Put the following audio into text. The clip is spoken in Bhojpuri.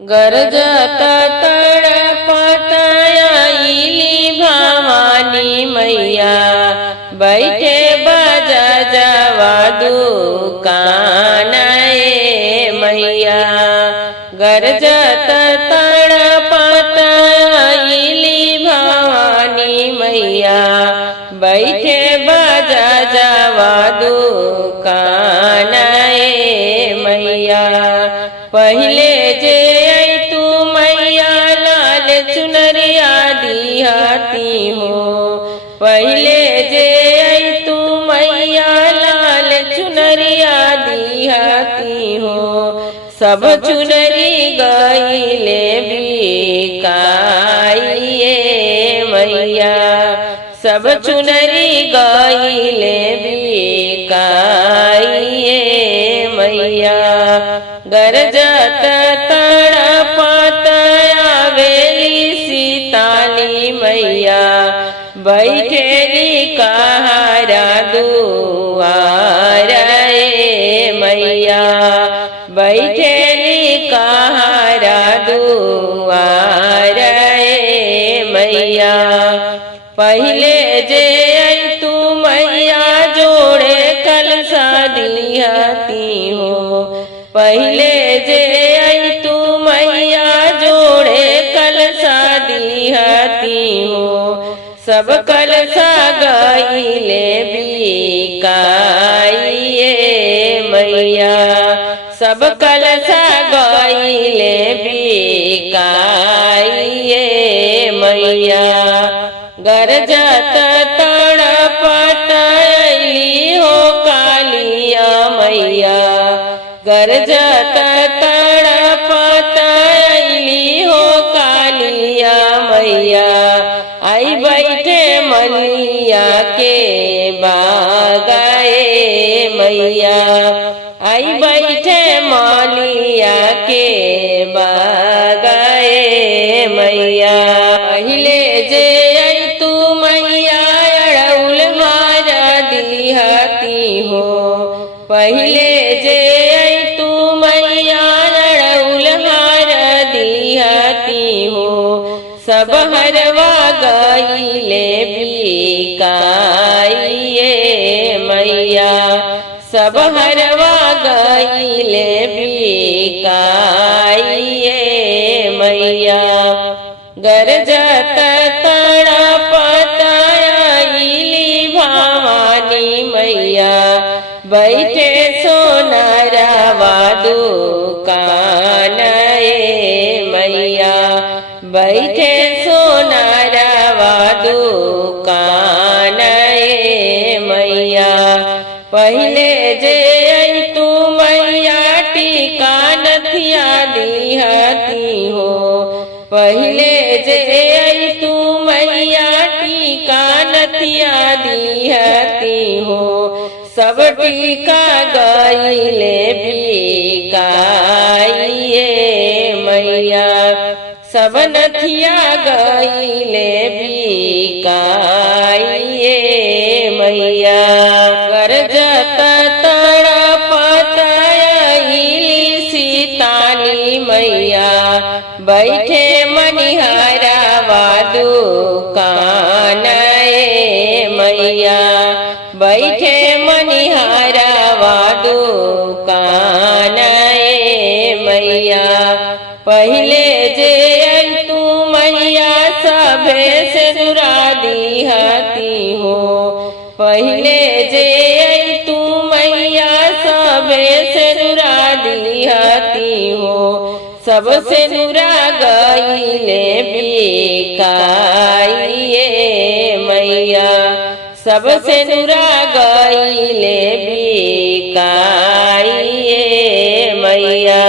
गरजत तड़पत आइली भवानी मैया, बैठे बजा जवा दुकान मैया। गरजत तड़पत आइली भवानी मैया, बैठे बजा जवा दुकान मैया। पहले जे तू मैया लाल चुनरिया दिहाती हो, पहले जे तू मैया लाल चुनरिया दिहाती हो। सब चुनरी गईले बिकाइए मैया, सब चुनरी गईले बिकाइए मैया। गरजत तड़पत आवेली सीताली मैया, बैठेली कहारा दुआर मैया, बैठेली कहारा दुआर मैया। पहले जे तू मैया जोड़े कलसा दिहाती हो, पहले जे तू मैया जोड़े कलसा दिहाती हो। सब कलसा गईले बिकाइए मैया, सब कलसा गईले बिकाइए मैया। गरजत तड़पत आइली हो कालिया मैया, गरजत तड़पत आइली हो कालिया मैया। आई बैठे मलिया के बागाए मैया, आई बैठे मलिया के बागाए मैया। पहले जे तू मैया अड़उल मारा दिहाती हो, पहले जे तू मैया अड़उल मारा दिहाती हो। सब हरवा गईले बिकाइए मैया, सब हरवा गईले बिकाइए मैया। गरजत तड़पत आइली भवानी मैया, बैठे सोनारवा दुकान मैया, बैठे सोनारवा दुकान मैया। पहले जे तू मैया टीका नथिया दिहाती हो, पहले जे तू मैया टीका नथिया दिहाती हो। सब टीका गईले बिकाइए मैया, सब नथिया गईले बिकाइए मैया। गरजत तड़पत आइली सीताली मैया, बैठे मनिहारवा दुकान मैया, बैठे मनिहारवा दुकान मैया। पहले जे तू मैया सभे से दुरा दिहाती हो, पहले जे तू मैया सभे से दुरा दिहाती हो। सबसे दुरा गईले बिकाइए मैया, सबसे दुरा गईले बिकाइए मैया।